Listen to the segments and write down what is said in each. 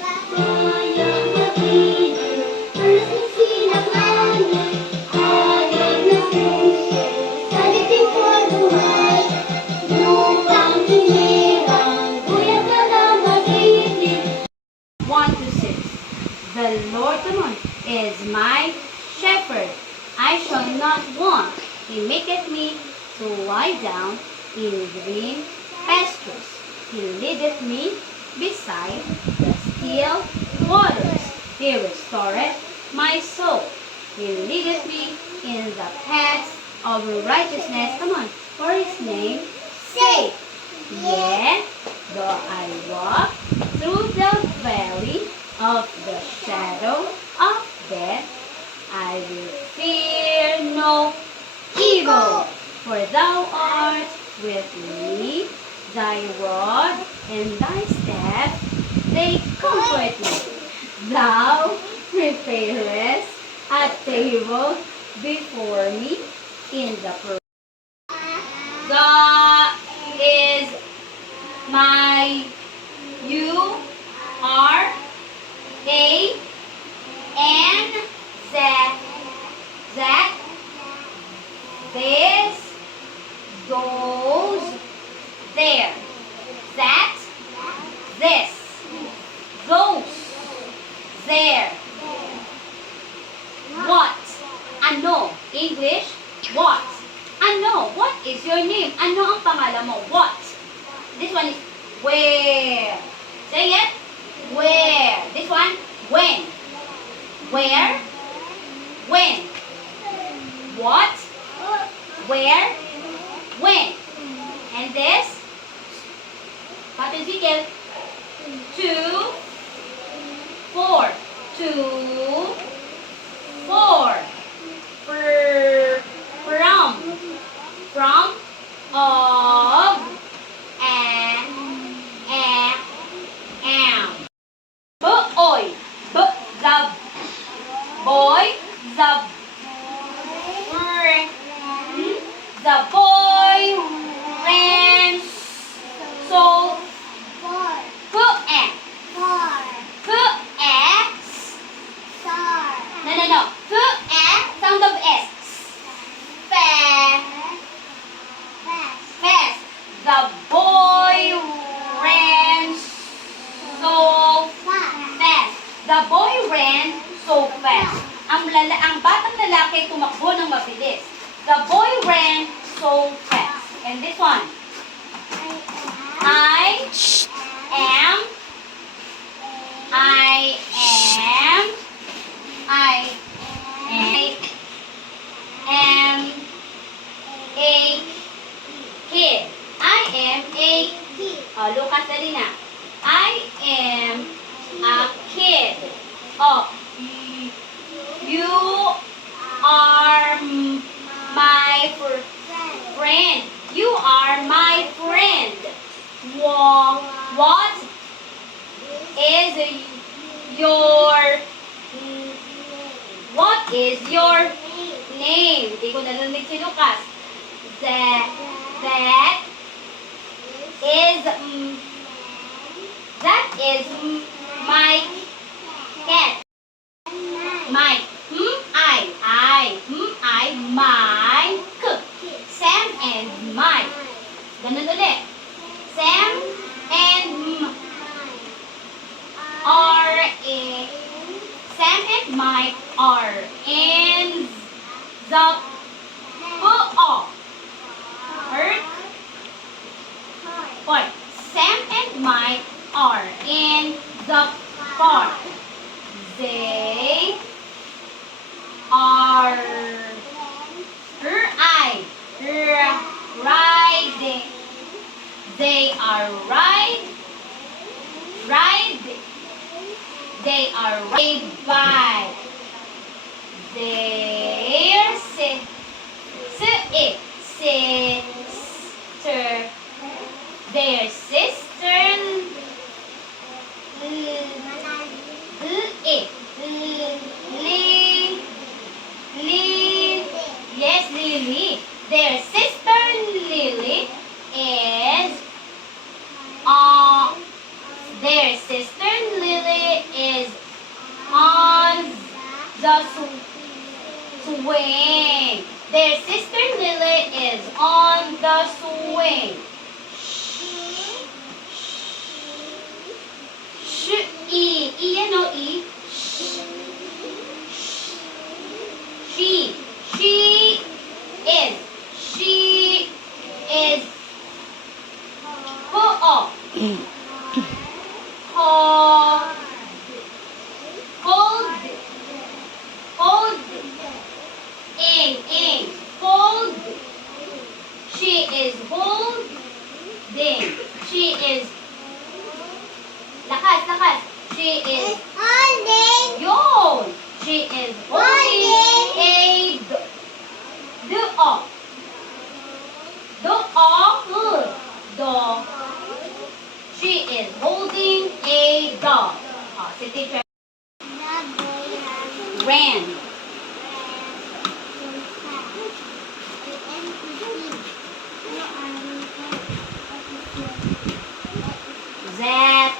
Sayang na bibig, alas na sinaklangan, ayaw na puso, sa liting buhay. Lupang hinirang, guyang ka na mag-ibig. 1 to 6. The Lord is my shepherd. I shall not want. He maketh me to lie down in green pastures. He leadeth me beside the still waters. He restoreth my soul. He leadeth me in the paths of righteousness. For his name's sake. Yea, though I walk through the valley of the shadow of death, I will fear no evil, for thou art with me. Thy rod and thy staff, they comfort me. Thou preparest a table before me in the presence. God is my that this those there that this those there what ano English what ano what is your name ano ang pangalan mo what this one is where say it where this one when where when what where when and this Pato Ezekiel 2 4 2 4 from of and am boy the boy the boy ran so put and no put and sound of s fast the boy ran so fast the boy ran so fast ang batang lalaki tumakbo ng mabilis the boy ran so fast and this one I am a kid. I am a kid. Oh, Lucas dali na. I am a kid. Oh, you are my friend. You are my friend. What is your name? Hindi ko narinig si Lucas. That is my cat. Mike. Mike. Sam and Mike. Ganun ulit. Sam and Mike are in the park. Sam and Mike are in the park. They are riding. They are ride by their sister Lily. Their sister Lily is the swing. Their sister Lily is on the swing. No E. She is. She is. Hold. Hold. Hold. She is holding. She is. Lakas. She is. Holding. Yun. She is holding a dog. Dog. She is holding a dog. Si teacher ran. That.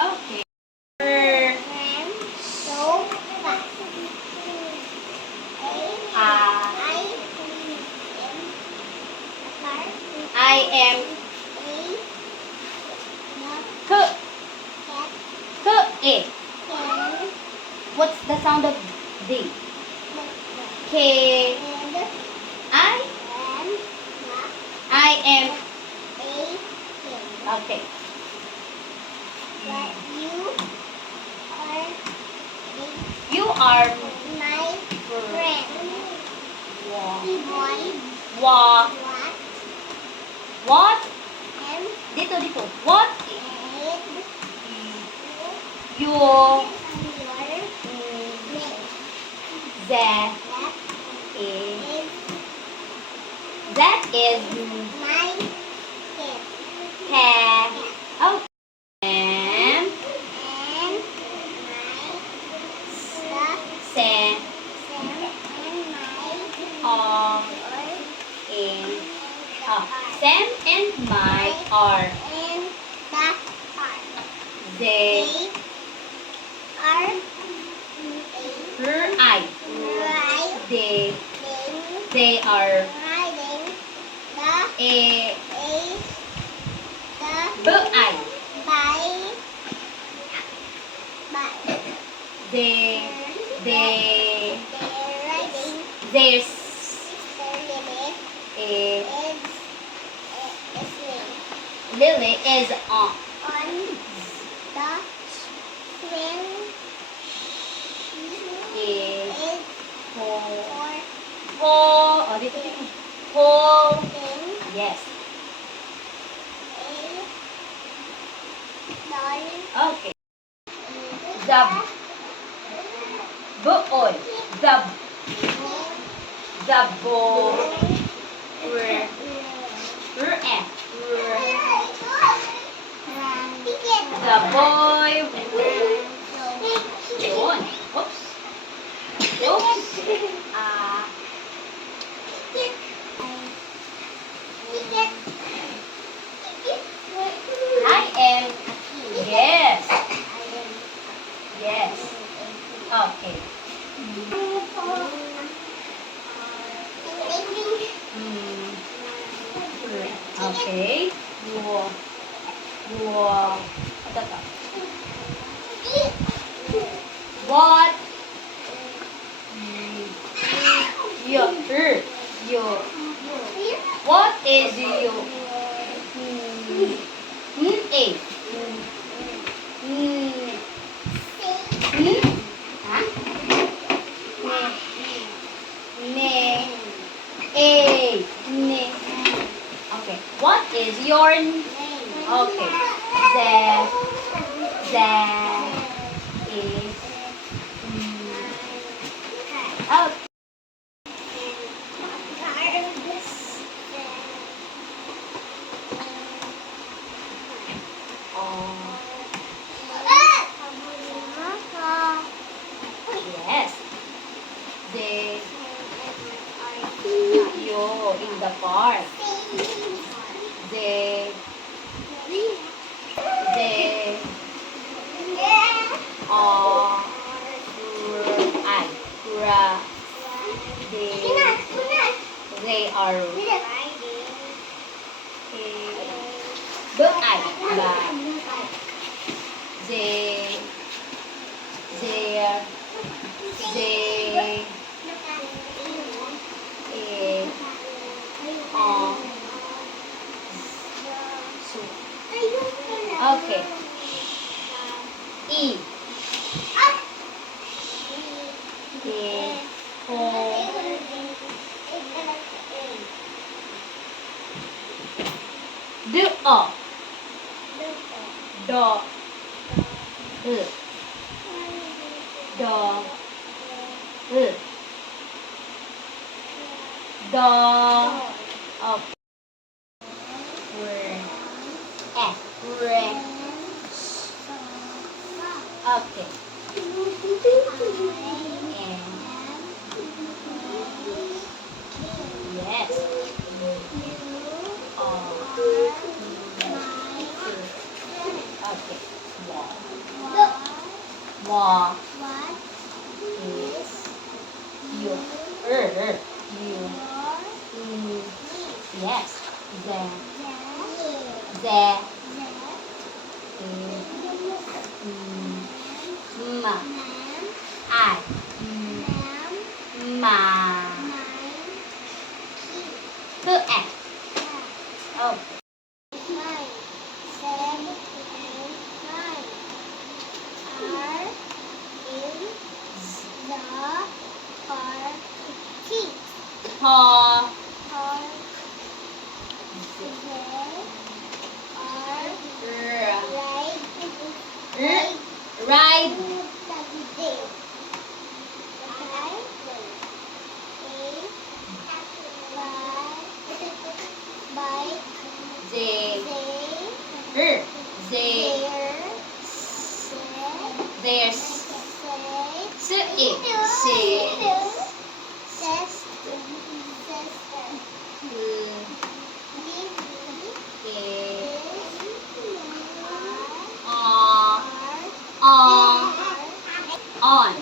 Okay. I am it. What's the sound of D? K. I am. Okay. You are My friend. What? Dito. What? Your that is My cat. Okay. And Sam are in. Sam and Mike are. They right. They are a I. There's a Lily is on the swing is for dito. Whole. holding Yes. a doll. Okay. The boy. The boy. The boy. Yun. Oops. I am. Yes. Okay. Okay. What? What is your a? Huh? Okay. What is your okay? That is okay. Heart. They are I. Ra. They are the I. Ba. They are okay. E. Do o. Do. Do. Do. Okay. F. Okay. Yes. Okay. Wa. Is you. You. Yes. The. Ma. I. Ma. The F. Okay. Pa. Ride. There's on.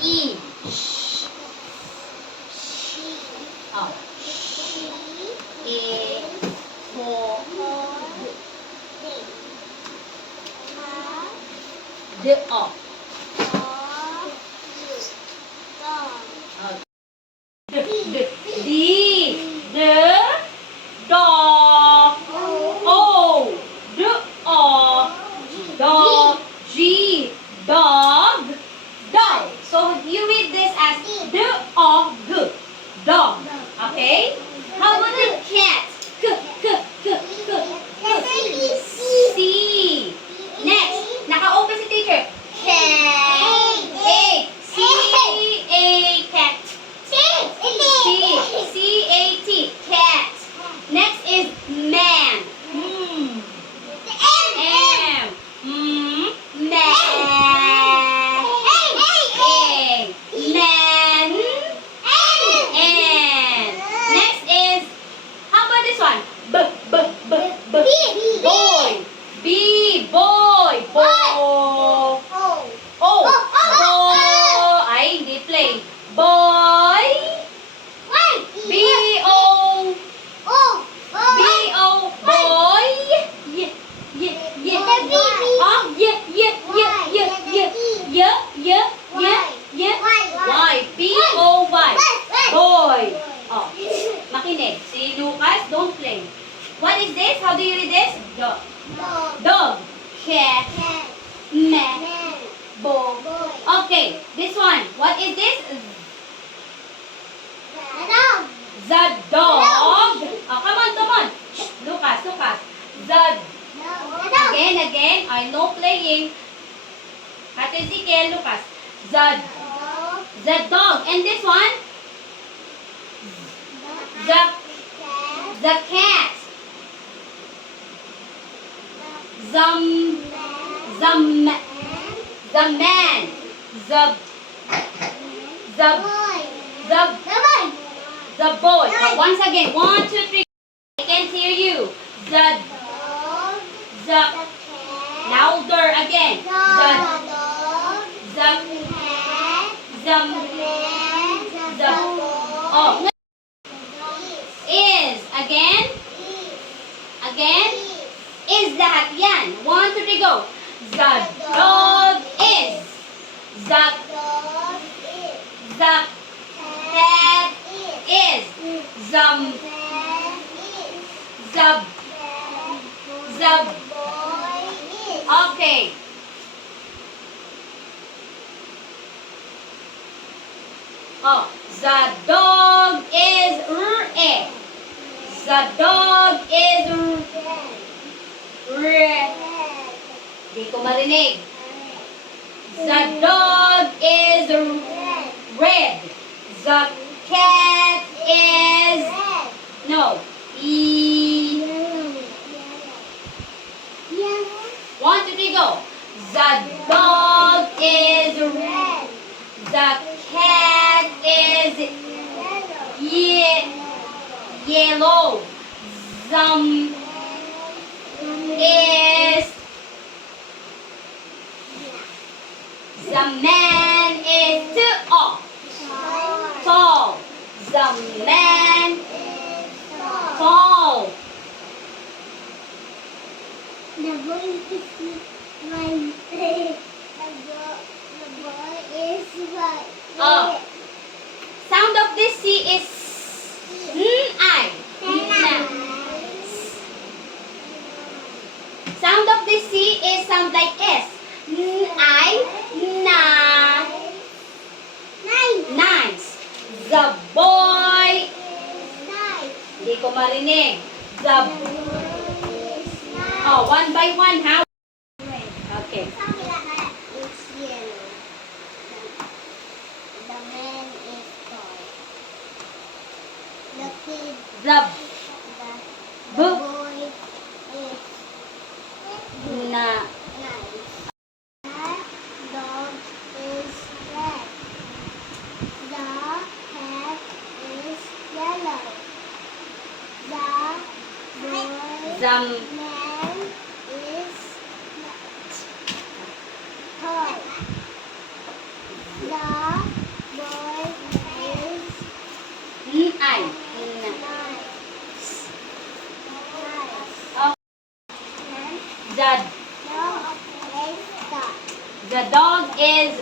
In. E. Oh. The O. The dog. O. The O. Dog. G. Dog. Dog. So you read this as the O. G. Dog. Okay? How about the cat? C. Next. Naka-open si teacher. Cat. A. C-A. Cat. C-A-T. Cat. Next is man. M. Man. A. Man. And next is, how about this one? Boy. B. Boy. O. Ay, hindi play. Boy. B-O. B-O. Boy. Y. B-O-Y. Boy. Oh, makinig. Si Lucas, don't play. What is this? How do you read this? Dog. Dog. Cat. Man. Bo. Okay, this one. What is this? The dog. Oh, come on. Shh, Lucas. Again. I know playing. Ate Ezekiel, Lucas. The dog. And this one? The cat. The man. The man. The the Boy. the The boy. the boy. Once again. 1, 2, 3. I can't hear you. The Dog. the The cat. louder again. The dog. The Cat. the The man. the oh no. Is again. Again. Is that yan? 1, 2, 3, go. The dog is. The Dog is. the cat Is. is. The Cat is. the the Boy is. okay. Oh, the dog is red. The dog is red. Di ko marinig. The dog is red. The cat is no. Yellow. 1, 2, 3, go. The dog is red. The cat is yellow. Some is the man is tall. The man tall. The boy is white. The boy is white. Oh. Sound of this C is I. Sound of this C is sound like S. I. Nice. The boy. Hindi ko marinig. The oh, 1 by 1 how? Okay. It's yellow. The man is tall. The kid, The the boy is na nice. The dog is red. The cat is yellow. The boy the man is tall. The boy is I. nice. Oh, And the dog is dark. the dog is